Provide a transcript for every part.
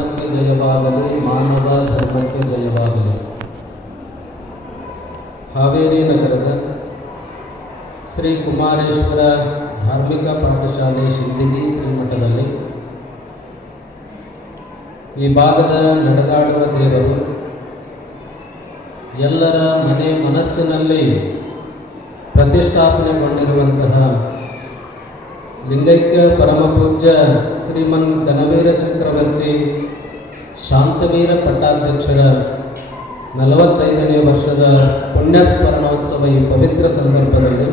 ಧರ್ಮಕ್ಕೆ ಜಯವಾಗಲಿ, ಮಾನವ ಧರ್ಮಕ್ಕೆ ಜಯವಾಗಲಿ. ಹಾವೇರಿ ನಗರದ ಶ್ರೀ ಕುಮಾರೇಶ್ವರ ಧಾರ್ಮಿಕ ಪಾಠಶಾಲೆ ಶಿಂದಗಿ ಶ್ರೀಮಠದಲ್ಲಿ ಈ ಭಾಗದ ನಡೆದಾಡುವ ದೇವರು ಎಲ್ಲರ ಮನೆ ಮನಸ್ಸಿನಲ್ಲಿ ಪ್ರತಿಷ್ಠಾಪನೆಗೊಂಡಿರುವಂತಹ ಲಿಂಗೈಕ್ಯ ಪರಮ ಶ್ರೀಮನ್ ಧನವೀರ ಚಕ್ರವರ್ತಿ, ಶಾಂತವೀರ ಪಟ್ಟಾಧ್ಯಕ್ಷರ ನಲವತ್ತೈದನೇ ವರ್ಷದ ಪುಣ್ಯಸ್ಮರಣೋತ್ಸವ ಈ ಪವಿತ್ರ ಸಂದರ್ಭದಲ್ಲಿ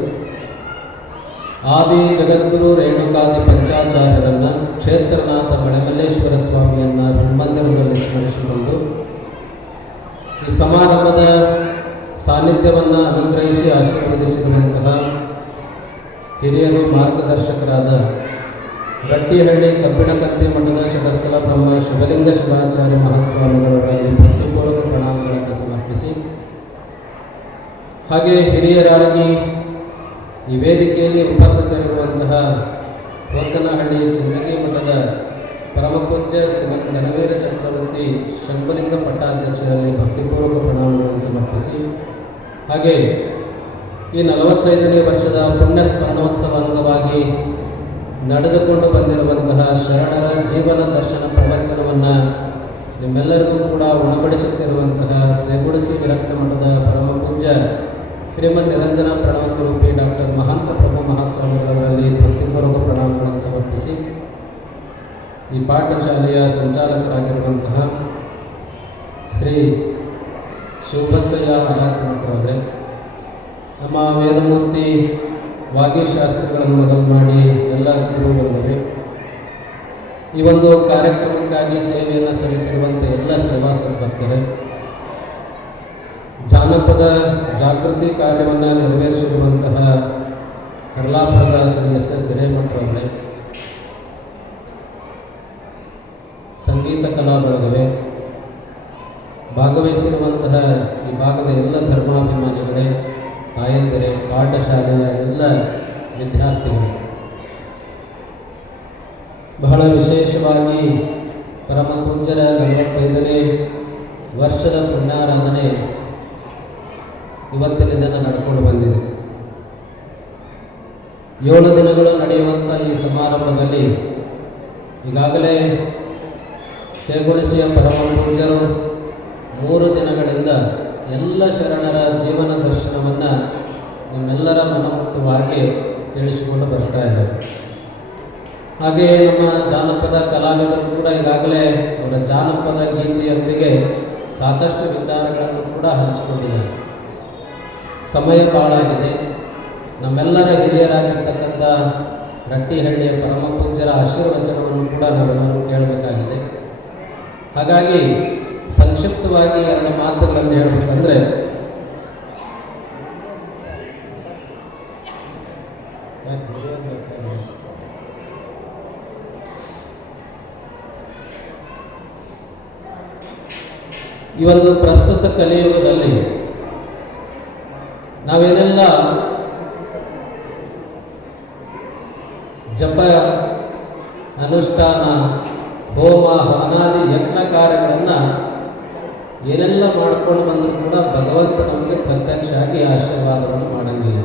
ಆದಿ ಜಗದ್ಗುರು ರೇಣುಕಾದಿ ಪಂಚಾಚಾರ್ಯರನ್ನು ಕ್ಷೇತ್ರನಾಥ ಮಳೆಮಲ್ಲೇಶ್ವರ ಸ್ವಾಮಿಯನ್ನು ಹನುಮಂದಿರದಲ್ಲಿ ಸ್ಮರಿಸಿಕೊಂಡು ಈ ಸಮಾರಂಭದ ಸಾನ್ನಿಧ್ಯವನ್ನು ಅನುಗ್ರಹಿಸಿ ಆಶೀರ್ವದಿಸಿರುವಂತಹ ಹಿರಿಯರು ಮಾರ್ಗದರ್ಶಕರಾದ ರಟ್ಟಿಹಳ್ಳಿ ಕಬ್ಬಿಣಕತ್ತಿ ಮಠದ ಶಟಸ್ಥಲ ಬ್ರಹ್ಮ ಶಿವಲಿಂಗ ಶಿವಾಚಾರ್ಯ ಮಹಾಸ್ವಾಮಿಗಳವರಲ್ಲಿ ಭಕ್ತಿಪೂರ್ವಕ ಪ್ರಣಾಮಗಳನ್ನು ಸಮರ್ಪಿಸಿ. ಹಾಗೆ ಹಿರಿಯರಾಗಿ ಈ ವೇದಿಕೆಯಲ್ಲಿ ಉಪಸ್ಥಿತರಿರುವಂತಹ ಹೊತ್ತನಹಳ್ಳಿ ಸಿಂದಗಿ ಮಠದ ಪರಮಪೂಜ್ಯ ಶ್ರೀಮಂತ ಚಕ್ರವರ್ತಿ ಶಂಭುಲಿಂಗ ಪಟ್ಟಾಧ್ಯಕ್ಷರಲ್ಲಿ ಭಕ್ತಿಪೂರ್ವಕ ಪ್ರಣಾಮಗಳನ್ನು ಸಮರ್ಪಿಸಿ. ಹಾಗೆ ಈ ನಲವತ್ತೈದನೇ ವರ್ಷದ ಪುಣ್ಯ ಸ್ಮರಣೋತ್ಸವ ಅಂಗವಾಗಿ ನಡೆದುಕೊಂಡು ಬಂದಿರುವಂತಹ ಶರಣರ ಜೀವನ ದರ್ಶನ ಪ್ರವಚನವನ್ನು ನಿಮ್ಮೆಲ್ಲರಿಗೂ ಕೂಡ ಉಣಬಡಿಸುತ್ತಿರುವಂತಹ ಸೇಗುಡಿಸಿ ವಿರಕ್ತ ಮಠದ ಪರಮ ಪೂಜ್ಯ ಶ್ರೀಮನ್ ನಿರಂಜನ ಪ್ರಣವ ಸ್ವರೂಪಿ ಡಾಕ್ಟರ್ ಮಹಾಂತ ಪ್ರಭು ಮಹಾಸ್ವಾಮಿಗಳವರಲ್ಲಿ ಭಕ್ತಿಪೂರ್ವಕ ಪ್ರಣಾಮಗಳನ್ನು ಸಮರ್ಪಿಸಿ ಈ ಪಾಠಶಾಲೆಯ ಸಂಚಾಲಕರಾಗಿರುವಂತಹ ನಮ್ಮ ವೇದಮೂರ್ತಿ ವಾಗೀಶಾಸ್ತ್ರಗಳನ್ನು ಮೊದಲು ಮಾಡಿ ಎಲ್ಲ ಗುರುವರ್ಗವೇ ಈ ಒಂದು ಕಾರ್ಯಕ್ರಮಕ್ಕಾಗಿ ಸೇವೆಯನ್ನು ಸಲ್ಲಿಸಿರುವಂಥ ಎಲ್ಲ ಸೇವಾ ಸದ್ಭಕ್ತರೇ ಜಾನಪದ ಜಾಗೃತಿ ಕಾರ್ಯವನ್ನು ನೆರವೇರಿಸಿರುವಂತಹ ಕರ್ಲಾಪುರದ ಶ್ರೀ ಎಸ್ ಎಸ್ ಹಿರೇಮಠರವರೇ ಸಂಗೀತ ಕಲಾ ಬಳಗವೇ ಭಾಗವಹಿಸಿರುವಂತಹ ಈ ಭಾಗದ ಎಲ್ಲ ಧರ್ಮಾಭಿಮಾನಿಗಳೇ ತಾಯಂದಿರೇ ಪಾಠಶಾಲೆಯ ಎಲ್ಲ ವಿದ್ಯಾರ್ಥಿಗಳು. ಬಹಳ ವಿಶೇಷವಾಗಿ ಪರಮ ಪೂಜ್ಯರ ನಲವತ್ತೈದನೇ ವರ್ಷದ ಪುಣ್ಯಾರಾಧನೆ ಇವತ್ತಿನ ದಿನ ನಡ್ಕೊಂಡು ಬಂದಿದೆ. ಏಳು ದಿನಗಳು ನಡೆಯುವಂಥ ಈ ಸಮಾರಂಭದಲ್ಲಿ ಈಗಾಗಲೇ ಸೇಗುಣಿಸಿಯ ಪರಮ ಮೂರು ದಿನಗಳಿಂದ ಎಲ್ಲ ಶರಣರ ಜೀವನ ದರ್ಶನವನ್ನು ನಿಮ್ಮೆಲ್ಲರ ಮನಮುಟ್ಟುವಾಗಿ ತಿಳಿಸಿಕೊಂಡು ಬರ್ತಾ ಇದೆ ಹಾಗೆಯೇ ನಮ್ಮ ಜಾನಪದ ಕಲಾವಿದರು ಕೂಡ ಈಗಾಗಲೇ ಅವರ ಜಾನಪದ ಗೀತೆಯೊಂದಿಗೆ ಸಾಕಷ್ಟು ವಿಚಾರಗಳನ್ನು ಕೂಡ ಹಂಚಿಕೊಂಡಿದ್ದಾರೆ. ಸಮಯ ಪಾಳಾಗಿದೆ. ನಮ್ಮೆಲ್ಲರ ಹಿರಿಯರಾಗಿರ್ತಕ್ಕಂಥ ರಟ್ಟಿಹಳ್ಳಿಯ ಪರಮ ಪೂಜ್ಯರ ಆಶೀರ್ವಚನವನ್ನು ಕೂಡ ನಾವೆಲ್ಲರೂ ಕೇಳಬೇಕಾಗಿದೆ. ಹಾಗಾಗಿ ಸಂಕ್ಷಿಪ್ತವಾಗಿ ಎರಡು ಮಾತುಗಳನ್ನು ಹೇಳಬೇಕಂದ್ರೆ, ಈ ಒಂದು ಪ್ರಸ್ತುತ ಕಲಿಯುಗದಲ್ಲಿ ನಾವೇನೆಲ್ಲ ಜಪ, ಅನುಷ್ಠಾನ, ಹೋಮ, ಹವನಾದಿ ಯಜ್ಞ ಕಾರ್ಯಗಳನ್ನು ಏನೆಲ್ಲ ಮಾಡ್ಕೊಂಡು ಬಂದರೂ ಕೂಡ ಭಗವಂತ ನಮಗೆ ಪ್ರತ್ಯಕ್ಷ ಆಗಿ ಆಶೀರ್ವಾದವನ್ನು ಮಾಡಂಗಿಲ್ಲ.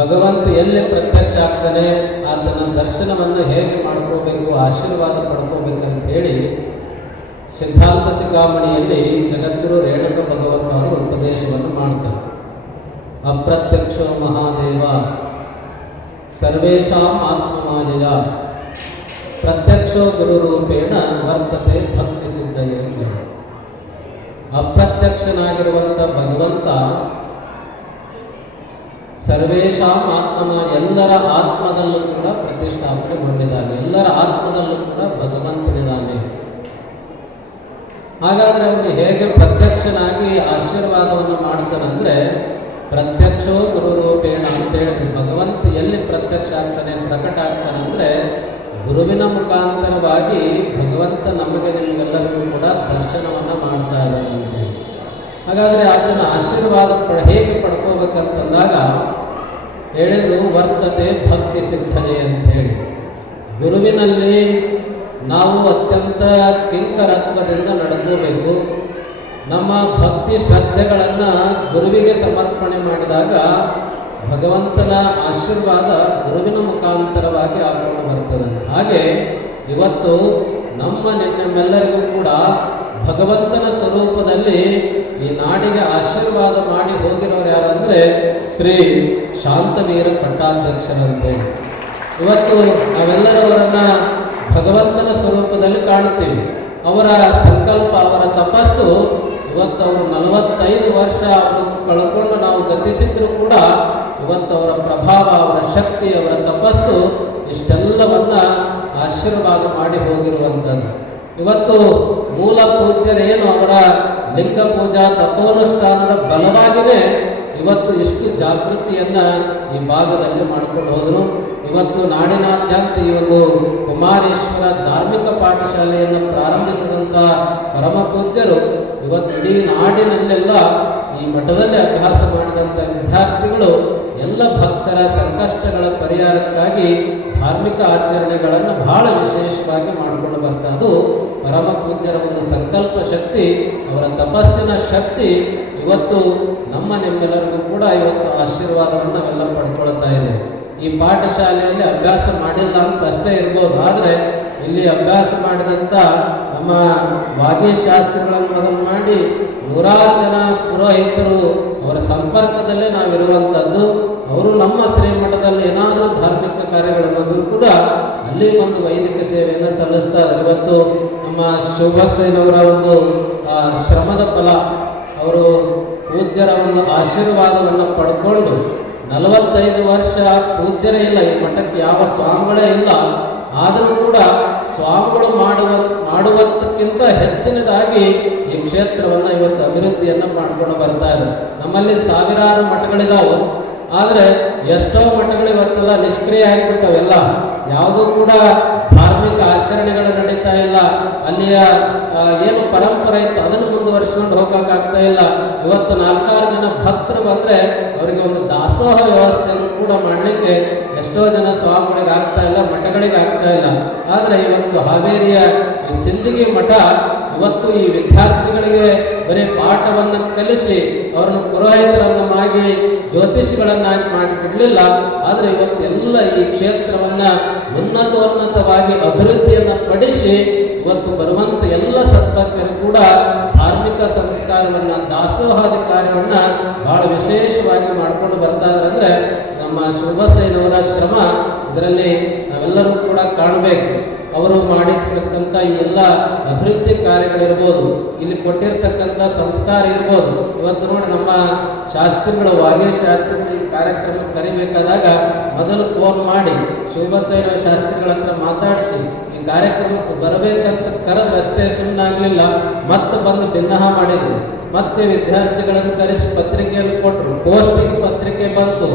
ಭಗವಂತ ಎಲ್ಲಿ ಪ್ರತ್ಯಕ್ಷ ಆಗ್ತಾನೆ, ಆತನ ದರ್ಶನವನ್ನು ಹೇಗೆ ಮಾಡ್ಕೋಬೇಕು, ಆಶೀರ್ವಾದ ಪಡ್ಕೋಬೇಕಂತ ಹೇಳಿ ಸಿದ್ಧಾಂತ ಶಿಖಾಮಣಿಯಲ್ಲಿ ಜಗದ್ಗುರು ರೇಣುಕ ಭಗವಂತ ಅವರು ಉಪದೇಶವನ್ನು ಮಾಡ್ತಾರೆ. ಅಪ್ರತ್ಯಕ್ಷ ಮಹಾದೇವ ಸರ್ವೇಶಾಂ ಆತ್ಮಮಾನಿಯ ಪ್ರತ್ಯಕ್ಷ ಗುರುರೂಪೇಣ ವರ್ತತೆ ಭಕ್ತಿ ಸಿದ್ಧಯೇ ಅಪ್ರತ್ಯಕ್ಷನಾಗಿರುವಂಥ ಭಗವಂತ ಸರ್ವೇಶಾಂ ಆತ್ಮನ ಎಲ್ಲರ ಆತ್ಮದಲ್ಲೂ ಕೂಡ ಪ್ರತಿಷ್ಠಾಪನೆಗೊಂಡಿದ್ದಾನೆ ಎಲ್ಲರ ಆತ್ಮದಲ್ಲೂ ಕೂಡ ಭಗವಂತನಿದ್ದಾನೆ. ಹಾಗಾದರೆ ಅವನು ಹೇಗೆ ಪ್ರತ್ಯಕ್ಷನಾಗಿ ಆಶೀರ್ವಾದವನ್ನು ಮಾಡ್ತಾನಂದ್ರೆ ಪ್ರತ್ಯಕ್ಷೋ ಗುರುರೂಪೇಣ ಅಂತ ಹೇಳಿದ್ರು ಭಗವಂತ ಎಲ್ಲಿ ಪ್ರತ್ಯಕ್ಷ ಆಗ್ತಾನೆ, ಪ್ರಕಟ ಆಗ್ತಾನೆ ಅಂದರೆ ಗುರುವಿನ ಮುಖಾಂತರವಾಗಿ ಭಗವಂತ ನಮಗೆ ನಿಮಗೆಲ್ಲರಿಗೂ ಕೂಡ ದರ್ಶನವನ್ನು ಮಾಡ್ತಾ ಇದ್ದಾನೆ ಅಂತೇಳಿ ಹಾಗಾದರೆ ಆತನ ಆಶೀರ್ವಾದ ಹೇಗೆ ಪಡ್ಕೋಬೇಕಂತಂದಾಗ ಹೇಳಿದ್ರು, ವರ್ತತೆ ಭಕ್ತಿ ಸಿದ್ಧತೆ ಅಂತ ಹೇಳಿ. ಗುರುವಿನಲ್ಲಿ ನಾವು ಅತ್ಯಂತ ಕಿಂಕರತ್ವದಿಂದ ನಡ್ಕೋಬೇಕು. ನಮ್ಮ ಭಕ್ತಿ ಶ್ರದ್ಧೆಗಳನ್ನು ಗುರುವಿಗೆ ಸಮರ್ಪಣೆ ಮಾಡಿದಾಗ ಭಗವಂತನ ಆಶೀರ್ವಾದ ಗುರುವಿನ ಮುಖಾಂತರವಾಗಿ ಆಕೊಂಡು ಬರ್ತದೆ. ಹಾಗೆ ಇವತ್ತು ನಮ್ಮ ನಿನ್ನೆಲ್ಲರಿಗೂ ಕೂಡ ಭಗವಂತನ ಸ್ವರೂಪದಲ್ಲಿ ಈ ನಾಡಿಗೆ ಆಶೀರ್ವಾದ ಮಾಡಿ ಹೋಗಿರೋರು ಯಾರಂದ್ರೆ ಶ್ರೀ ಶಾಂತವೀರ ಪಟ್ಟಾಧ್ಯಕ್ಷರಂತೇಳಿ ಇವತ್ತು ನಾವೆಲ್ಲರವರನ್ನ ಭಗವಂತನ ಸ್ವರೂಪದಲ್ಲಿ ಕಾಣ್ತೀವಿ ಅವರ ಸಂಕಲ್ಪ, ಅವರ ತಪಸ್ಸು ಇವತ್ತು ಅವರು ನಲವತ್ತೈದು ವರ್ಷ ಕಳ್ಕೊಂಡು ನಾವು ಗತಿಸಿದ್ರು ಕೂಡ ಇವತ್ತು ಅವರ ಪ್ರಭಾವ, ಅವರ ಶಕ್ತಿ, ಅವರ ತಪಸ್ಸು ಇಷ್ಟೆಲ್ಲವನ್ನ ಆಶೀರ್ವಾದ ಮಾಡಿ ಹೋಗಿರುವಂಥದ್ದು. ಇವತ್ತು ಮೂಲ ಪೂಜ್ಯರೇನು ಅವರ ಲಿಂಗ ಪೂಜಾ ತತ್ವಾನುಷ್ಠಾನದ ಬಲವಾಗಿಯೇ ಇವತ್ತು ಇಷ್ಟು ಜಾಗೃತಿಯನ್ನ ಈ ಭಾಗದಲ್ಲಿ ಮಾಡಿಕೊಂಡು ಹೋದರು. ಇವತ್ತು ನಾಡಿನಾದ್ಯಂತ ಈ ಒಂದು ಕುಮಾರೇಶ್ವರ ಧಾರ್ಮಿಕ ಪಾಠಶಾಲೆಯನ್ನು ಪ್ರಾರಂಭಿಸಿದಂಥ ಪರಮ ಪೂಜ್ಯರು ಇವತ್ತು ಇಡೀ ನಾಡಿನಲ್ಲೆಲ್ಲ ಈ ಮಠದಲ್ಲಿ ಅಭ್ಯಾಸ ಮಾಡಿದಂಥ ವಿದ್ಯಾರ್ಥಿಗಳು ಎಲ್ಲ ಭಕ್ತರ ಸಂಕಷ್ಟಗಳ ಪರಿಹಾರಕ್ಕಾಗಿ ಧಾರ್ಮಿಕ ಆಚರಣೆಗಳನ್ನು ಬಹಳ ವಿಶೇಷವಾಗಿ ಮಾಡಿಕೊಂಡು ಬರ್ತಾ ಅದು ಪರಮ ಪೂಜ್ಯರ ಒಂದು ಸಂಕಲ್ಪ ಶಕ್ತಿ, ಅವರ ತಪಸ್ಸಿನ ಶಕ್ತಿ ಇವತ್ತು ನಮ್ಮ ನಿಮ್ಮೆಲ್ಲರಿಗೂ ಕೂಡ ಇವತ್ತು ಆಶೀರ್ವಾದವನ್ನು ನಾವೆಲ್ಲ ಪಡ್ಕೊಳ್ತಾ ಇದೆ ಈ ಪಾಠಶಾಲೆಯಲ್ಲಿ ಅಭ್ಯಾಸ ಮಾಡಿಲ್ಲ ಅಂತ ಅಷ್ಟೇ ಇರ್ಬೋದು, ಆದರೆ ಇಲ್ಲಿ ಅಭ್ಯಾಸ ಮಾಡಿದಂಥ ನಮ್ಮ ವಾಗೀಶಾಸ್ತ್ರಗಳನ್ನು ಮೊದಲು ಮಾಡಿ ನೂರಾರು ಜನ ಪುರೋಹಿತರು ಅವರ ಸಂಪರ್ಕದಲ್ಲೇ ನಾವಿರುವಂಥದ್ದು. ಅವರು ನಮ್ಮ ಶ್ರೀಮಠದಲ್ಲಿ ಏನಾದರೂ ಧಾರ್ಮಿಕ ಕಾರ್ಯಗಳನ್ನಾದರೂ ಕೂಡ ಅಲ್ಲಿ ಒಂದು ವೈದಿಕ ಸೇವೆಯನ್ನು ಸಲ್ಲಿಸ್ತಾ ಇದ್ದಾರೆ ಇವತ್ತು ನಮ್ಮ ಶೋಭಸೇನವರ ಒಂದು ಶ್ರಮದ ಫಲ. ಅವರು ಪೂಜ್ಯರ ಒಂದು ಆಶೀರ್ವಾದವನ್ನು ಪಡ್ಕೊಂಡು ನಲವತ್ತೈದು ವರ್ಷ ಪೂಜ್ಯರೇ ಇಲ್ಲ, ಈ ಮಠಕ್ಕೆ ಯಾವ ಸ್ವಾಮಿಗಳೇ ಇಲ್ಲ. ಆದರೂ ಕೂಡ ಸ್ವಾಮಿಗಳು ಮಾಡುವ, ಮಾಡುವದಕ್ಕಿಂತ ಹೆಚ್ಚಿನದಾಗಿ ಈ ಕ್ಷೇತ್ರವನ್ನು ಇವತ್ತು ಅಭಿವೃದ್ಧಿಯನ್ನು ಮಾಡ್ಕೊಂಡು ಬರ್ತಾ ಇದೆ. ನಮ್ಮಲ್ಲಿ ಸಾವಿರಾರು ಮಠಗಳಿದಾವೆ. ಆದರೆ ಎಷ್ಟೋ ಮಠಗಳು ಇವತ್ತೆಲ್ಲ ನಿಷ್ಕ್ರಿಯ ಆಗಿಬಿಟ್ಟವೆಲ್ಲ. ಯಾವುದೂ ಕೂಡ ಧಾರ್ಮಿಕ ಆಚರಣೆಗಳು ನಡೀತಾ ಇಲ್ಲ. ಅಲ್ಲಿಯ ಏನು ಪರಂಪರೆ ಇತ್ತು, ಅದನ್ನು ಮುಂದುವರಿಸಿಕೊಂಡು ಹೋಗೋಕ್ಕಾಗ್ತಾ ಇಲ್ಲ. ಇವತ್ತು ನಾಲ್ಕಾರು ಜನ ಭಕ್ತರು ಬಂದ್ರೆ ಅವರಿಗೆ ಒಂದು ದಾಸೋಹ ವ್ಯವಸ್ಥೆಯನ್ನು ಕೂಡ ಮಾಡಲಿಕ್ಕೆ ಎಷ್ಟೋ ಜನ ಸ್ವಾಮಿಗಳಿಗೆ ಆಗ್ತಾ ಇಲ್ಲ, ಮಠಗಳಿಗೆ ಆಗ್ತಾ ಇಲ್ಲ. ಆದರೆ ಇವತ್ತು ಹಾವೇರಿಯ ಸಿಂದಗಿ ಮಠ ಇವತ್ತು ಈ ವಿದ್ಯಾರ್ಥಿಗಳಿಗೆ ಬರೀ ಪಾಠವನ್ನು ಕಲಿಸಿ ಅವರನ್ನು ಪುರೋಹಿತರನ್ನು ಮಾಡಿ ಜ್ಯೋತಿಷಿಗಳನ್ನಾಗಿ ಮಾಡಿಬಿಡಲಿಲ್ಲ. ಆದರೆ ಇವತ್ತು ಎಲ್ಲ ಈ ಕ್ಷೇತ್ರವನ್ನ ಉನ್ನತೋನ್ನತವಾಗಿ ಅಭಿವೃದ್ಧಿಯನ್ನು ಪಡಿಸಿ ಇವತ್ತು ಬರುವಂತ ಎಲ್ಲ ಸತ್ಪಕ್ಕರು ಕೂಡ ಧಾರ್ಮಿಕ ಸಂಸ್ಕಾರವನ್ನ ದಾಸೋಹಾದಿ ಕಾರ್ಯವನ್ನ ಬಹಳ ವಿಶೇಷವಾಗಿ ಮಾಡ್ಕೊಂಡು ಬರ್ತಾ ಇದ್ದಾರೆ ನಮ್ಮ ಶೋಭಸೇನವರ ಶ್ರಮ ಇದರಲ್ಲಿ ನಾವೆಲ್ಲರೂ ಕೂಡ ಕಾಣಬೇಕು. ಅವರು ಮಾಡಿರ್ತಕ್ಕಂಥ ಈ ಎಲ್ಲ ಅಭಿವೃದ್ಧಿ ಕಾರ್ಯಗಳಿರ್ಬೋದು ಇಲ್ಲಿ ಕೊಟ್ಟಿರ್ತಕ್ಕಂಥ ಸಂಸ್ಕಾರ ಇರ್ಬೋದು. ಇವತ್ತು ನೋಡಿ ನಮ್ಮ ಶಾಸ್ತ್ರಿಗಳು ವಾಗೇಶ್ ಶಾಸ್ತ್ರಿಗಳು ಕಾರ್ಯಕ್ರಮ ಕರಿಬೇಕಾದಾಗ ಮೊದಲು ಫೋನ್ ಮಾಡಿ ಶೋಭಸೇನ ಶಾಸ್ತ್ರಿಗಳ ಹತ್ರ ಮಾತಾಡಿಸಿ, ಈ ಕಾರ್ಯಕ್ರಮಕ್ಕೆ ಬರಬೇಕಂತ ಕರೆದ್ರಷ್ಟೇ ಸುಮ್ಮನಾಗಲಿಲ್ಲ ಮತ್ತೆ ಬಂದು ಭಿನ್ನಹ ಮಾಡಿದ್ರು. ಮತ್ತೆ ವಿದ್ಯಾರ್ಥಿಗಳನ್ನು ಕರೆಸಿ ಪತ್ರಿಕೆಯನ್ನು ಕೊಟ್ಟರು ಪೋಸ್ಟಿಂಗ್ ಪತ್ರಿಕೆ ಬಂತು.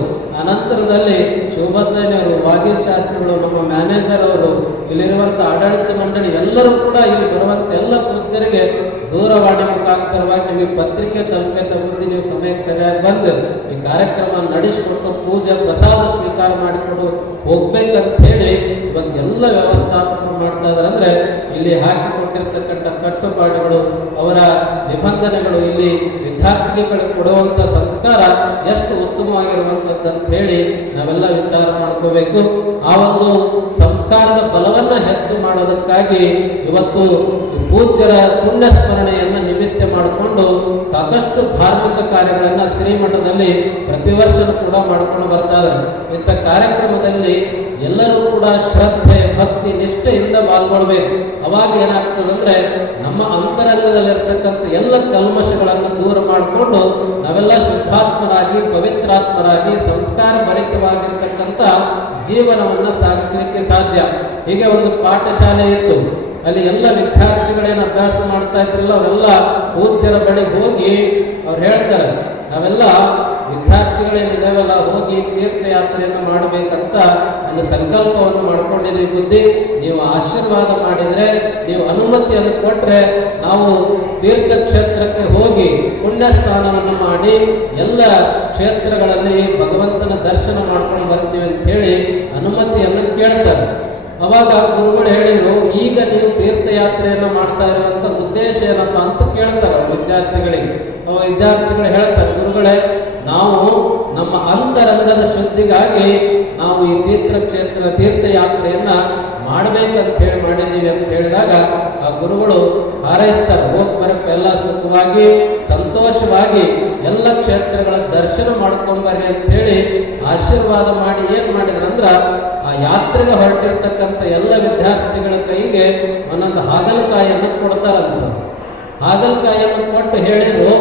ಅನಂತರದಲ್ಲಿ ಶೋಭಸೇನೆಯವರು ವಾಗೀಶ್ ಶಾಸ್ತ್ರಿಗಳು ನಮ್ಮ ಮ್ಯಾನೇಜರ್ ಅವರು ಇಲ್ಲಿರುವಂಥ ಆಡಳಿತ ಮಂಡಳಿ ಎಲ್ಲರೂ ಕೂಡ ಇಲ್ಲಿ ಬರುವಂಥ ಎಲ್ಲ ಪೂಜ್ಯರಿಗೆ ದೂರವಾಣಿ ಮುಖಾಂತರವಾಗಿ ನಿಮಗೆ ಪತ್ರಿಕೆ ತಲುಪೆ ತಗೊಂಡು ನೀವು ಸಮಯಕ್ಕೆ ಸರಿಯಾಗಿ ಬಂದು ಈ ಕಾರ್ಯಕ್ರಮ ನಡೆಸಿಕೊಟ್ಟು ಪೂಜೆ ಪ್ರಸಾದ ಸ್ವೀಕಾರ ಮಾಡಿಕೊಂಡು ಹೋಗ್ಬೇಕಂತ ಹೇಳಿ ಇವತ್ತು ಎಲ್ಲ ವ್ಯವಸ್ಥಾಪಕರು ಮಾಡ್ತಾ ಇದಾರೆ ಅಂದ್ರೆ ಇಲ್ಲಿ ಹಾಕಿಕೊಂಡಿರ್ತಕ್ಕಂಥ ಕಟ್ಟುಪಾಡುಗಳು, ಅವರ ನಿಬಂಧನೆಗಳು, ಇಲ್ಲಿ ವಿದ್ಯಾರ್ಥಿಗಳಿಗೆ ಕೊಡುವಂಥ ಸಂಸ್ಕಾರ ಎಷ್ಟು ಉತ್ತಮವಾಗಿರುವಂಥದ್ದು ಅಂತ ಹೇಳಿ ನಾವೆಲ್ಲ ವಿಚಾರ ಮಾಡ್ಕೋಬೇಕು. ಆ ಒಂದು ಸಂಸ್ಕಾರದ ಬಲವನ್ನ ಹೆಚ್ಚು ಮಾಡೋದಕ್ಕಾಗಿ ಇವತ್ತು ಪೂಜ್ಯರ ಪುಣ್ಯ ಸ್ಮರಣೆಯನ್ನ ನಿಮಿತ್ತ ಮಾಡಿಕೊಂಡು ಸಾಕಷ್ಟು ಧಾರ್ಮಿಕ ಕಾರ್ಯಗಳನ್ನ ಶ್ರೀಮಠದಲ್ಲಿ ಪ್ರತಿ ವರ್ಷ ಕೂಡ ಮಾಡ್ಕೊಂಡು ಬರ್ತಾ ಇದ್ದಾರೆ. ಇಂಥ ಕಾರ್ಯಕ್ರಮದಲ್ಲಿ ಎಲ್ಲರೂ ಕೂಡ ಶ್ರದ್ಧೆ, ಭಕ್ತಿ, ನಿಷ್ಠೆಯಿಂದ ಪಾಲ್ಗೊಳ್ಬೇಕು. ಅವಾಗ ಏನಾಗ್ತದಂದ್ರೆ ನಮ್ಮ ಅಂತರಂಗದಲ್ಲಿರ್ತಕ್ಕಂಥ ಎಲ್ಲ ಕಲ್ಮಶಗಳನ್ನು ದೂರ ಮಾಡಿಕೊಂಡು ನಾವೆಲ್ಲ ಶುದ್ಧಾತ್ಮರಾಗಿ, ಪವಿತ್ರಾತ್ಮರಾಗಿ ಸಂಸ್ಕಾರ ಭರಿತವಾಗಿರ್ತಕ್ಕಂಥ ಜೀವನವನ್ನ ಸಾಗಿಸಲಿಕ್ಕೆ ಸಾಧ್ಯ. ಹೀಗೆ ಒಂದು ಪಾಠಶಾಲೆ ಇತ್ತು. ಅಲ್ಲಿ ಎಲ್ಲ ವಿದ್ಯಾರ್ಥಿಗಳೇನು ಅಭ್ಯಾಸ ಮಾಡ್ತಾ ಇದ್ರಲ್ಲ, ಅವರೆಲ್ಲ ಪೂಜ್ಯರ ಬಳಿ ಹೋಗಿ ಅವ್ರು ಹೇಳ್ತಾರೆ, ನಾವೆಲ್ಲ ವಿದ್ಯಾರ್ಥಿಗಳೇನಿದ್ದಾವಲ್ಲ ಹೋಗಿ ತೀರ್ಥಯಾತ್ರೆಯನ್ನು ಮಾಡಬೇಕಂತ ಒಂದು ಸಂಕಲ್ಪವನ್ನು ಮಾಡಿಕೊಂಡಿದ್ದೀವಿ ಬುದ್ಧಿ. ನೀವು ಆಶೀರ್ವಾದ ಮಾಡಿದರೆ, ನೀವು ಅನುಮತಿಯನ್ನು ಕೊಟ್ಟರೆ ನಾವು ತೀರ್ಥಕ್ಷೇತ್ರಕ್ಕೆ ಹೋಗಿ ಪುಣ್ಯ ಸ್ನಾನವನ್ನು ಮಾಡಿ ಎಲ್ಲ ಕ್ಷೇತ್ರಗಳಲ್ಲಿ ಭಗವಂತನ ದರ್ಶನ ಮಾಡ್ಕೊಂಡು ಬರ್ತೀವಿ ಅಂತ ಹೇಳಿ ಅನುಮತಿಯನ್ನು ಕೇಳ್ತಾರೆ. ಅವಾಗ ಗುರುಗಳು ಹೇಳಿದರು, ಈಗ ನೀವು ತೀರ್ಥಯಾತ್ರೆಯನ್ನು ಮಾಡ್ತಾ ಇರುವಂಥ ಉದ್ದೇಶ ಏನಪ್ಪ ಅಂತ ಕೇಳ್ತಾರೆ ವಿದ್ಯಾರ್ಥಿಗಳಿಗೆ. ವಿದ್ಯಾರ್ಥಿಗಳು ಹೇಳ್ತಾರೆ, ಗುರುಗಳೇ ಶುದ್ಧಿಗಾಗಿ ನಾವು ಈ ತೀರ್ಥ ಕ್ಷೇತ್ರ ತೀರ್ಥಯಾತ್ರೆಯನ್ನ ಮಾಡಬೇಕಂತ ಹೇಳಿ ಮಾಡಿದ್ದೀವಿ ಅಂತ ಹೇಳಿದಾಗ ಆ ಗುರುಗಳು ಹಾರೈಸ್ತಾರೆ. ಹೋಗಿ ಬರಕ್ಕೆ ಎಲ್ಲ ಸುಖವಾಗಿ, ಸಂತೋಷವಾಗಿ ಎಲ್ಲ ಕ್ಷೇತ್ರಗಳ ದರ್ಶನ ಮಾಡ್ಕೊಂಬರ್ರಿ ಅಂತ ಹೇಳಿ ಆಶೀರ್ವಾದ ಮಾಡಿ ಏನ್ ಮಾಡಿದ್ರಂದ್ರ ಆ ಯಾತ್ರೆಗೆ ಹೊರಟಿರ್ತಕ್ಕಂಥ ಎಲ್ಲ ವಿದ್ಯಾರ್ಥಿಗಳ ಕೈಗೆ ಒಂದೊಂದು ಹಾಗಲಕಾಯಿಯನ್ನು ಕೊಡ್ತಾರಂತ. ಹಾಗಲಕಾಯಿಯನ್ನು ಕೊಟ್ಟು ಹೇಳಿದ್ರು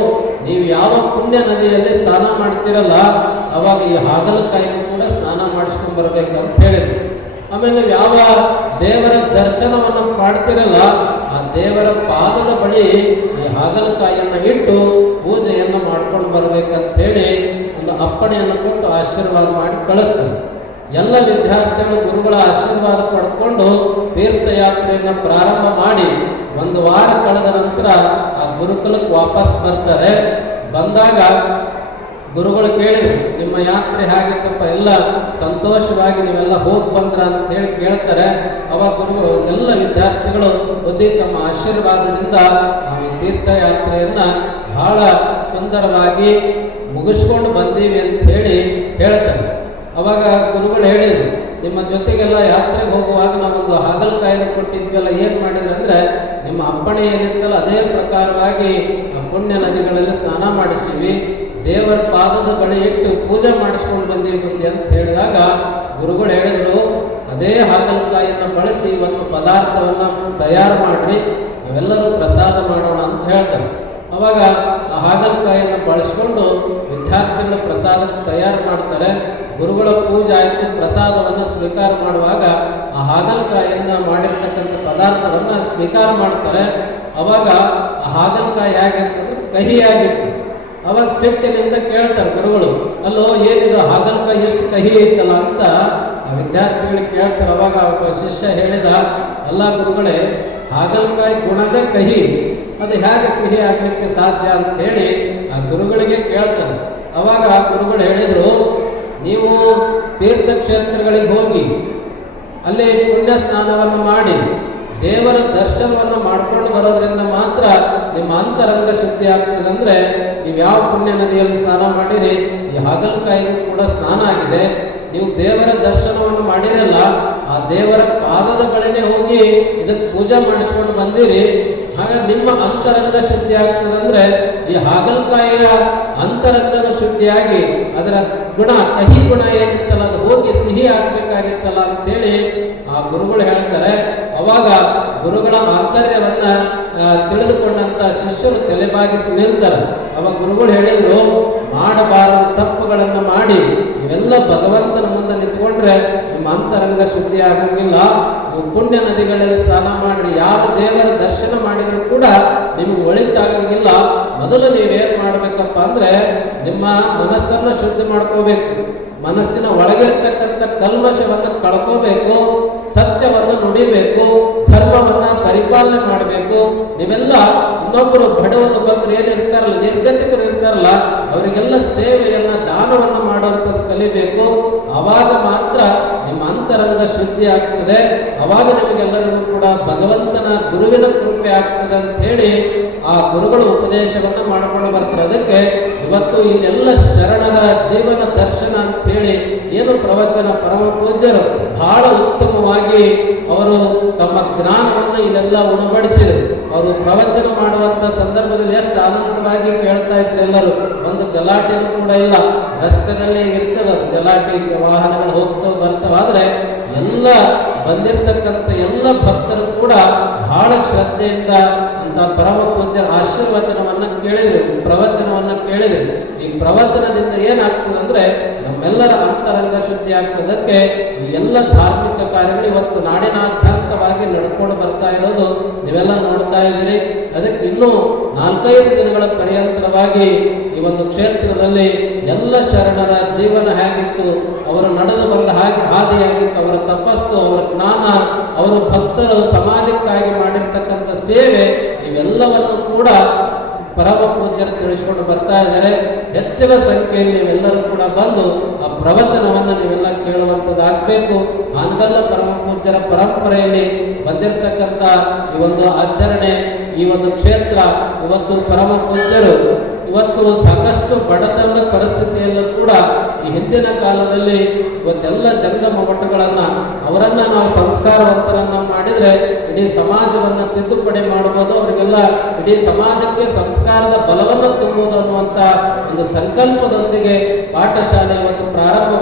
ನೀವು ಯಾವ ಪುಣ್ಯ ನದಿಯಲ್ಲಿ ಸ್ನಾನ ಮಾಡ್ತಿರಲ್ಲ, ಅವಾಗ ಈ ಹಾಗಲಕಾಯಿಗೂ ಕೂಡ ಸ್ನಾನ ಮಾಡಿಸ್ಕೊಂಡ್ ಬರ್ಬೇಕಂತ ಹೇಳಿದ್ರು. ಆಮೇಲೆ ಯಾವ ದೇವರ ದರ್ಶನವನ್ನು ಮಾಡ್ತಿರಲ್ಲ, ಆ ದೇವರ ಪಾದದ ಬಳಿ ಈ ಹಾಗಲಕಾಯಿಯನ್ನು ಇಟ್ಟು ಪೂಜೆಯನ್ನು ಮಾಡ್ಕೊಂಡು ಬರ್ಬೇಕಂತ ಹೇಳಿ ಒಂದು ಅಪ್ಪಣೆಯನ್ನು ಕೊಟ್ಟು ಆಶೀರ್ವಾದ ಮಾಡಿ ಕಳಿಸ್ತಾರೆ. ಎಲ್ಲ ವಿದ್ಯಾರ್ಥಿಗಳು ಗುರುಗಳ ಆಶೀರ್ವಾದ ಪಡ್ಕೊಂಡು ತೀರ್ಥಯಾತ್ರೆಯನ್ನು ಪ್ರಾರಂಭ ಮಾಡಿ ಒಂದು ವಾರ ಕಳೆದ ನಂತರ ಆ ಗುರುಕುಲಕ್ಕೆ ವಾಪಸ್ ಬರ್ತಾರೆ. ಬಂದಾಗ ಗುರುಗಳು ಕೇಳಿದ್ರು ನಿಮ್ಮ ಯಾತ್ರೆ ಹೇಗಿತ್ತಪ್ಪ? ಎಲ್ಲ ಸಂತೋಷವಾಗಿ ನೀವೆಲ್ಲ ಹೋಗಿ ಬಂದ್ರ? ಅಂತ ಹೇಳಿ ಕೇಳ್ತಾರೆ. ಅವಾಗ ಗುರುಗಳು ಎಲ್ಲ ವಿದ್ಯಾರ್ಥಿಗಳು ಬುದ್ಧಿ ತಮ್ಮ ಆಶೀರ್ವಾದದಿಂದ ನಾವು ಈ ತೀರ್ಥಯಾತ್ರೆಯನ್ನು ಬಹಳ ಸುಂದರವಾಗಿ ಮುಗಿಸ್ಕೊಂಡು ಬಂದೀವಿ ಅಂತ ಹೇಳಿ ಹೇಳ್ತಾರೆ. ಅವಾಗ ಗುರುಗಳು ಹೇಳಿದರು, ನಿಮ್ಮ ಜೊತೆಗೆಲ್ಲ ಯಾತ್ರೆಗೆ ಹೋಗುವಾಗ ನಾವೊಂದು ಹಾಗಲಕಾಯಿನ ಕೊಟ್ಟಿದ್ವಲ್ಲ, ಏನು ಮಾಡಿದ್ರೆ ಅಂದ್ರೆ, ನಿಮ್ಮ ಅಪ್ಪಣೆ ಏನಿತ್ತಲ್ಲ, ಅದೇ ಪ್ರಕಾರವಾಗಿ ಆ ಪುಣ್ಯ ನದಿಗಳಲ್ಲಿ ಸ್ನಾನ ಮಾಡಿಸಿವಿ ದೇವರ ಪಾದದ ಬಳಿ ಇಟ್ಟು ಪೂಜೆ ಮಾಡಿಸ್ಕೊಂಡು ಬಂದೀವಿ ಬಂದಿ ಅಂತ ಹೇಳಿದಾಗ ಗುರುಗಳು ಹೇಳಿದ್ರು, ಅದೇ ಹಾಗಲಕಾಯಿಯನ್ನು ಬಳಸಿ ಒಂದು ಪದಾರ್ಥವನ್ನು ತಯಾರು ಮಾಡಿರಿ, ನಾವೆಲ್ಲರೂ ಪ್ರಸಾದ ಮಾಡೋಣ ಅಂತ ಹೇಳ್ತಾರೆ. ಅವಾಗ ಆ ಹಾಗಲಕಾಯಿಯನ್ನು ಬಳಸ್ಕೊಂಡು ವಿದ್ಯಾರ್ಥಿಗಳು ಪ್ರಸಾದ ತಯಾರು ಮಾಡ್ತಾರೆ. ಗುರುಗಳ ಪೂಜೆ ಆಯಿತು, ಪ್ರಸಾದವನ್ನು ಸ್ವೀಕಾರ ಮಾಡುವಾಗ ಆ ಹಾಗಲಕಾಯಿಯನ್ನು ಮಾಡಿರ್ತಕ್ಕಂಥ ಪದಾರ್ಥವನ್ನು ಸ್ವೀಕಾರ ಮಾಡ್ತಾರೆ. ಅವಾಗ ಆ ಹಾಗಲಕಾಯಿ ಹೇಗಿರ್ತದೆ? ಕಹಿಯಾಗಿತ್ತು ಅವಾಗ ಸಿಟ್ಟಿನಿಂದ ಕೇಳ್ತಾರೆ ಗುರುಗಳು, ಅಲ್ಲೋ, ಏನಿದು? ಹಾಗಲಕಾಯಿ ಎಷ್ಟು ಕಹಿ ಐತಲ್ಲ? ಅಂತ ಆ ವಿದ್ಯಾರ್ಥಿಗಳಿಗೆ ಕೇಳ್ತಾರೆ. ಅವಾಗ ಶಿಷ್ಯ ಹೇಳಿದ ಎಲ್ಲ ಗುರುಗಳೇ ಹಾಗಲಕಾಯಿ ಗುಣದ ಕಹಿ, ಅದು ಹೇಗೆ ಸಿಹಿ ಆಗ್ಲಿಕ್ಕೆ ಸಾಧ್ಯ ಅಂತ ಹೇಳಿ ಆ ಗುರುಗಳಿಗೆ ಕೇಳ್ತಾರೆ. ಅವಾಗ ಆ ಗುರುಗಳು ಹೇಳಿದ್ರು, ನೀವು ತೀರ್ಥಕ್ಷೇತ್ರಗಳಿಗೆ ಹೋಗಿ, ಅಲ್ಲಿ ಪುಣ್ಯ ಸ್ನಾನವನ್ನು ಮಾಡಿ, ದೇವರ ದರ್ಶನವನ್ನು ಮಾಡ್ಕೊಂಡು ಬರೋದ್ರಿಂದ ಮಾತ್ರ ನಿಮ್ಮ ಅಂತರಂಗ ಶುದ್ಧಿ ಆಗ್ತದೆ ಅಂದ್ರೆ ನೀವು ಯಾವ ಪುಣ್ಯ ನದಿಯಲ್ಲಿ ಸ್ನಾನ ಮಾಡಿರಿ, ಈ ಹಾಗಲಕಾಯಿ ಕೂಡ ಸ್ನಾನ ಆಗಿದೆ ನೀವು ದೇವರ ದರ್ಶನವನ್ನು ಮಾಡಿರಲ್ಲ, ಆ ದೇವರ ಪಾದದ ಬಳಿನೇ ಹೋಗಿ ಇದಕ್ಕೆ ಪೂಜೆ ಮಾಡಿಸ್ಕೊಂಡು ಬಂದಿರಿ. ಹಾಗಾಗಿ ನಿಮ್ಮ ಅಂತರಂಗ ಶುದ್ಧಿ ಆಗ್ತದಂದ್ರೆ, ಈ ಹಾಗಲಕಾಯಿಯ ಅಂತರಂಗನು ಶುದ್ಧಿಯಾಗಿ ಅದರ ಗುಣ, ಕಹಿ ಗುಣ ಏನಿತ್ತಲ್ಲ, ಅದು ಹೋಗಿ ಸಿಹಿ ಆಗ್ಬೇಕಾಗಿತ್ತಲ್ಲ ಅಂತೇಳಿ ಆ ಗುರುಗಳು ಹೇಳ್ತಾರೆ. ಅವಾಗ ಗುರುಗಳ ಆಂತರ್ಯವನ್ನ ತಿಳಿದುಕೊಂಡಂತ ಶಿಷ್ಯರು ತಲೆಬಾಗಿಸಿ ನಿಲ್ತಾರೆ ಅವಾಗ ಗುರುಗಳು ಹೇಳಿದ್ರು ಮಾಡಬಾರದ ತಪ್ಪುಗಳನ್ನು ಮಾಡಿ ಇವೆಲ್ಲ ಭಗವಂತನ ಮುಂದೆ ನಿಂತ್ಕೊಂಡ್ರೆ ನಿಮ್ಮ ಅಂತರಂಗ ಶುದ್ಧಿ ಆಗಂಗಿಲ್ಲ. ನೀವು ಪುಣ್ಯ ನದಿಗಳಲ್ಲಿ ಸ್ನಾನ ಮಾಡ್ರಿ ಯಾವ ದೇವರ ದರ್ಶನ ಮಾಡಿದ್ರು ಕೂಡ ನಿಮಗೆ ಒಳಿತಾಗಂಗಿಲ್ಲ. ಮೊದಲು ನೀವೇನ್ ಮಾಡ್ಬೇಕಪ್ಪ ಅಂದ್ರೆ ನಿಮ್ಮ ಮನಸ್ಸನ್ನ ಶುದ್ಧಿ ಮಾಡ್ಕೋಬೇಕು. ಮನಸ್ಸಿನ ಒಳಗಿರ್ತಕ್ಕಂಥ ಕಲ್ಮಶವನ್ನು ಕಳ್ಕೋಬೇಕು ಸತ್ಯವನ್ನು ನುಡಿಬೇಕು, ಧರ್ಮವನ್ನ ಪರಿಪಾಲನೆ ಮಾಡಬೇಕು. ನೀವೆಲ್ಲ ಇನ್ನೊಬ್ಬರು ಬಡವರು ಬಂದ್ರೆ ಏನಿರ್ತಾರಲ್ಲ ನಿರ್ಗತಿಕರು ಇರ್ತಾರಲ್ಲ, ಅವರಿಗೆಲ್ಲ ಸೇವೆಯನ್ನ, ದಾನವನ್ನು ಮಾಡುವಂಥದ್ದು ಕಲಿಬೇಕು. ಅವಾಗ ಮಾತ್ರ ನಿಮ್ಮ ಅಂತರಂಗ ಶುದ್ಧಿ ಆಗ್ತದೆ. ಅವಾಗ ನಿಮಗೆಲ್ಲರಿಗೂ ಕೂಡ ಭಗವಂತನ ಗುರುವಿನ ಕೃಪೆ ಆಗ್ತದೆ ಅಂತ ಹೇಳಿ ಆ ಗುರುಗಳು ಉಪದೇಶವನ್ನು ಮಾಡಿಕೊಂಡು ಬರ್ತಾರೆ ಅದಕ್ಕೆ ಇವತ್ತು ಇಲ್ಲೆಲ್ಲ ಶರಣರ ಜೀವನ ದರ್ಶನ ಅಂತ ಹೇಳಿ ಏನು ಪ್ರವಚನ ಪರಮ ಪೂಜ್ಯರು ಬಹಳ ಉತ್ತಮವಾಗಿ ಅವರು ತಮ್ಮ ಜ್ಞಾನವನ್ನು ಇಲ್ಲೆಲ್ಲ ಉಣಬಡಿಸಿದರು. ಅವರು ಪ್ರವಚನ ಮಾಡುವಂತ ಸಂದರ್ಭದಲ್ಲಿ ಎಷ್ಟು ಆನಂದವಾಗಿ ಕೇಳ್ತಾ ಇದ್ರು ಎಲ್ಲರೂ. ಒಂದು ಗಲಾಟೆನೂ ಕೂಡ ಇಲ್ಲ. ರಸ್ತೆನಲ್ಲಿ ಇರ್ತದೆ ಗಲಾಟೆ ವಾಹನಗಳು ಹೋಗ್ತಾ ಬರ್ತಾವ. ಆದ್ರೆ ಎಲ್ಲ ಬಂದಿರತಕ್ಕಂಥ ಎಲ್ಲ ಭಕ್ತರು ಕೂಡ ಬಹಳ ಶ್ರದ್ಧೆಯಿಂದ ಅಂತ ಪರಮ ಪೂಜ್ಯ ಆಶೀರ್ವಚನವನ್ನು ಕೇಳಿದ್ರು. ಪ್ರವಚನವನ್ನು ಕೇಳಿದ್ರು. ಈ ಪ್ರವಚನದಿಂದ ಏನಾಗ್ತದೆ ಅಂದ್ರೆ ನಮ್ಮೆಲ್ಲರ ಅಂತರಂಗ ಶುದ್ಧಿ ಆಗ್ತದಕ್ಕೆ ಈ ಎಲ್ಲ ಧಾರ್ಮಿಕ ಕಾರ್ಯಗಳು ಇವತ್ತು ನಾಡಿನಾದ್ಯಂತವಾಗಿ ನಡ್ಕೊಂಡು ಬರ್ತಾ ಇರೋದು ನೀವೆಲ್ಲ ನೋಡ್ತಾ ಇದ್ದೀರಿ. ಅದಕ್ಕೆ ಇನ್ನೂ ನಾಲ್ಕೈದು ದಿನಗಳ ಪರ್ಯಂತರವಾಗಿ ಈ ಒಂದು ಕ್ಷೇತ್ರದಲ್ಲಿ ಎಲ್ಲ ಶರಣರ ಜೀವನ ಹೇಗಿತ್ತು, ಅವರು ನಡೆದು ಬಂದ ಹಾಗೆ ಹಾದಿಯಾಗಿತ್ತು, ಅವರ ತಪಸ್ಸು, ಅವರ ಜ್ಞಾನ, ಅವರ ಭಕ್ತರು ಸಮಾಜಕ್ಕಾಗಿ ಮಾಡಿರ್ತಕ್ಕಂಥ ಸೇವೆ, ಇವೆಲ್ಲವನ್ನು ಕೂಡ ಪರಮ ಪೂಜ್ಯರು ತಿಳಿಸ್ಕೊಂಡು ಬರ್ತಾ ಇದ್ದಾರೆ. ಹೆಚ್ಚಿನ ಸಂಖ್ಯೆಯಲ್ಲಿ ನೀವೆಲ್ಲರೂ ಕೂಡ ಬಂದು ಆ ಪ್ರವಚನವನ್ನು ನೀವೆಲ್ಲ ಕೇಳುವಂಥದ್ದಾಗಬೇಕು ಹಾನಗಲ್ಲ ಪರಮ ಪೂಜ್ಯರ ಪರಂಪರೆಯಲ್ಲಿ ಬಂದಿರತಕ್ಕಂಥ ಈ ಒಂದು ಆಚರಣೆ, ಈ ಒಂದು ಕ್ಷೇತ್ರ, ಇವತ್ತು ಪರಮ ಪೂಜ್ಯರು ಇವತ್ತು ಸಾಕಷ್ಟು ಬಡತನದ ಪರಿಸ್ಥಿತಿಯಲ್ಲೂ ಕೂಡ ಈ ಹಿಂದಿನ ಕಾಲದಲ್ಲಿ ಇವತ್ತೆಲ್ಲ ಜಂಗಮ ಮಠಗಳನ್ನ ಅವರನ್ನು ನಾವು ಸಂಸ್ಕಾರವಂತರನ್ನ ಮಾಡಿದ್ರೆ ಇಡೀ ಸಮಾಜವನ್ನು ತಿದ್ದುಪಡಿ ಮಾಡಬಹುದು ಅವರಿಗೆಲ್ಲ ಇಡೀ ಸಮಾಜಕ್ಕೆ ಸಂಸ್ಕಾರದ ಬಲವನ್ನು ತುಂಬುವುದು ಅನ್ನುವಂತ ಒಂದು ಸಂಕಲ್ಪದೊಂದಿಗೆ ಪಾಠಶಾಲೆ ಇವತ್ತು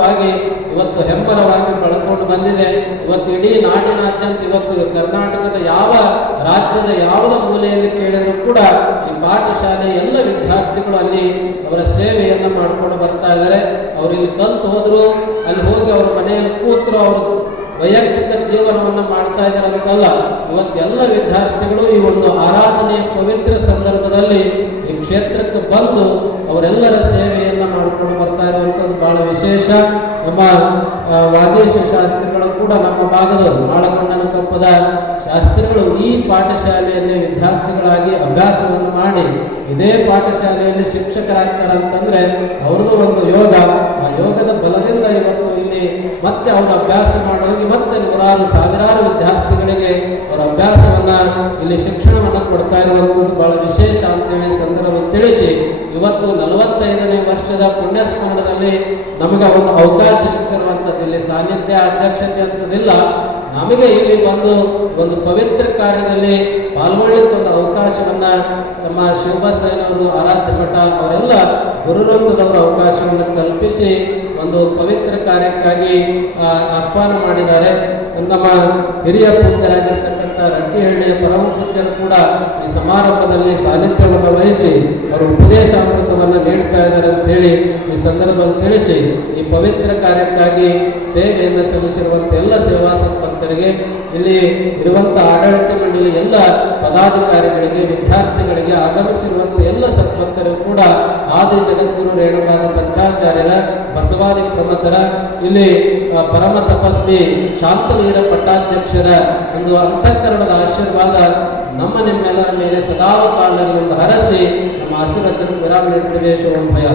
ಪ್ರಾರಂಭವಾಗಿ ಇವತ್ತು ಹೆಮ್ಮರವಾಗಿ ಬಳಕೊಂಡು ಬಂದಿದೆ. ಇವತ್ತು ಇಡೀ ನಾಡಿನಾದ್ಯಂತ ಇವತ್ತು ಕರ್ನಾಟಕದ ಯಾವ ರಾಜ್ಯದ ಯಾವುದ ಮೂಲೆಯಲ್ಲಿ ಕೇಳಿದರೂ ಕೂಡ ಈ ಪಾಠಶಾಲೆ ಎಲ್ಲ ವಿದ್ಯಾರ್ಥಿಗಳು ಅಲ್ಲಿ ಅವರ ಸೇವೆಯನ್ನು ಮಾಡಿಕೊಂಡು ಬರ್ತಾ ಇದ್ದಾರೆ. ಅವರು ಇಲ್ಲಿ ಕಲ್ತು ಹೋದ್ರು, ಅಲ್ಲಿ ಹೋಗಿ ಅವ್ರ ಮನೆಯಲ್ಲಿ ಕೂತರು, ಅವರು ವೈಯಕ್ತಿಕ ಜೀವನವನ್ನು ಮಾಡ್ತಾ ಇದ್ದಾರೆ ಅಂತಲ್ಲ. ಇವತ್ತೆಲ್ಲ ವಿದ್ಯಾರ್ಥಿಗಳು ಈ ಒಂದು ಆರಾಧನೆಯ ಪವಿತ್ರ ಸಂದರ್ಭದಲ್ಲಿ ಕ್ಷೇತ್ರಕ್ಕೆ ಬಂದು ಅವರೆಲ್ಲರ ಸೇವೆಯನ್ನ ಮಾಡಿಕೊಂಡು ಬರ್ತಾ ಇರುವಂಥದ್ದು ಬಹಳ ವಿಶೇಷ. ನಮ್ಮ ವಾದೇಶ ಶಾಸ್ತ್ರಿಗಳು ಕೂಡ ನಮ್ಮ ಭಾಗದವರು. ಆಳಗೊಂಡನ ಕಪ್ಪದ ಶಾಸ್ತ್ರಿಗಳು ಈ ಪಾಠಶಾಲೆಯಲ್ಲಿ ವಿದ್ಯಾರ್ಥಿಗಳಾಗಿ ಅಭ್ಯಾಸವನ್ನು ಮಾಡಿ ಇದೇ ಪಾಠಶಾಲೆಯಲ್ಲಿ ಶಿಕ್ಷಕರಾಗ್ತಾರೆ ಅಂತಂದ್ರೆ ಅವ್ರದ್ದು ಒಂದು ಯೋಗ. ಆ ಯೋಗದ ಬಲದಿಂದ ಇವತ್ತು ಇಲ್ಲಿ ಮತ್ತೆ ಅವರು ಅಭ್ಯಾಸ ಮಾಡೋಗಿ ಮತ್ತೆ ನೂರಾರು, ಸಾವಿರಾರು ವಿದ್ಯಾರ್ಥಿಗಳಿಗೆ ಅವರ ಅಭ್ಯಾಸವನ್ನ ಇಲ್ಲಿ ಶಿಕ್ಷಣವನ್ನು ಕೊಡ್ತಾ ಇರುವಂಥದ್ದು ಬಹಳ ವಿಶೇಷ ಅಂತೇಳಿ ಸಂದರ್ಭ ತಿಳಿಸಿ. ಇವತ್ತು ನಲವತ್ತೈದನೇ ವರ್ಷದ ಪುಣ್ಯಸ್ಮರಣದಲ್ಲಿ ನಮಗೆ ಒಂದು ಅವಕಾಶ ಸಿಕ್ಕಿರುವಂಥದ್ದು. ಇಲ್ಲಿ ಸಾನ್ನಿಧ್ಯ ಅಧ್ಯಕ್ಷತೆ ಅಂತದಿಲ್ಲ. ನಮಗೆ ಇಲ್ಲಿ ಬಂದು ಒಂದು ಪವಿತ್ರ ಕಾರ್ಯದಲ್ಲಿ ಪಾಲ್ಗೊಳ್ಳಿಕ್ಕೆ ಒಂದು ಅವಕಾಶವನ್ನ ನಮ್ಮ ಶಿವಬಸಯ್ಯನವರು ಆರಾಧ್ಯ ಮಠ ಅವರೆಲ್ಲ ಗುರುರಂಗದವರ ಅವಕಾಶವನ್ನು ಕಲ್ಪಿಸಿ ಒಂದು ಪವಿತ್ರ ಕಾರ್ಯಕ್ಕಾಗಿ ಆಹ್ವಾನ ಮಾಡಿದ್ದಾರೆ. ನಮ್ಮ ಹಿರಿಯ ಪೂಜ್ಯರಾಗಿರ್ತಕ್ಕಂಥ ರಟ್ಟಿಹಳ್ಳಿಯ ಪರಮ ಪೂಜ್ಯರು ಕೂಡ ಈ ಸಮಾರಂಭದಲ್ಲಿ ಸಾನ್ನಿಧ್ಯವನ್ನು ವಹಿಸಿ, ಅವರು ಉಪದೇಶಾಮೃತವನ್ನು ನೀಡ್ತಾ ಇದ್ದಾರೆ ಅಂತ ಹೇಳಿ ಈ ಸಂದರ್ಭದಲ್ಲಿ ತಿಳಿಸಿ, ಈ ಪವಿತ್ರ ಕಾರ್ಯಕ್ಕಾಗಿ ಸೇವೆಯನ್ನು ಸಲ್ಲಿಸಿರುವಂಥ ಎಲ್ಲ ಸೇವಾ ಸಂಪರ್ಕರಿಗೆ ಇಲ್ಲಿ ಇರುವಂಥ ಆಡಳಿತ ಮಂಡಳಿ ಎಲ್ಲ ಪದಾಧಿಕಾರಿಗಳಿಗೆ, ವಿದ್ಯಾರ್ಥಿಗಳಿಗೆ ಆಗಮಿಸಿರುವಂಥ ಎಲ್ಲ ಸತ್ಭಕ್ತರು ಕೂಡ ಆದಿ ಜಗದ್ಗುರು ರೇಣುಕಾದ ಪಂಚಾಚಾರ್ಯರ ಬಸವಾದಿ ಪ್ರಮಥರ ಇಲ್ಲಿ ಪರಮ ತಪಸ್ವಿ ಶಾಂತವೀರ ಪಟ್ಟಾಧ್ಯಕ್ಷರ ಒಂದು ಅಂತಃಕರಣದ ಆಶೀರ್ವಾದ ನಮ್ಮ ನಿಮ್ಮೆಲ್ಲರ ಮೇಲೆ ಸದಾವಕಾಲವನ್ನು ಹರಸಿ ನಮ್ಮ ಆಶೀರ್ವಚನ ವಿರಾಮ ನೀಡುತ್ತೇವೆ ಶೋಭಂ ಭಯ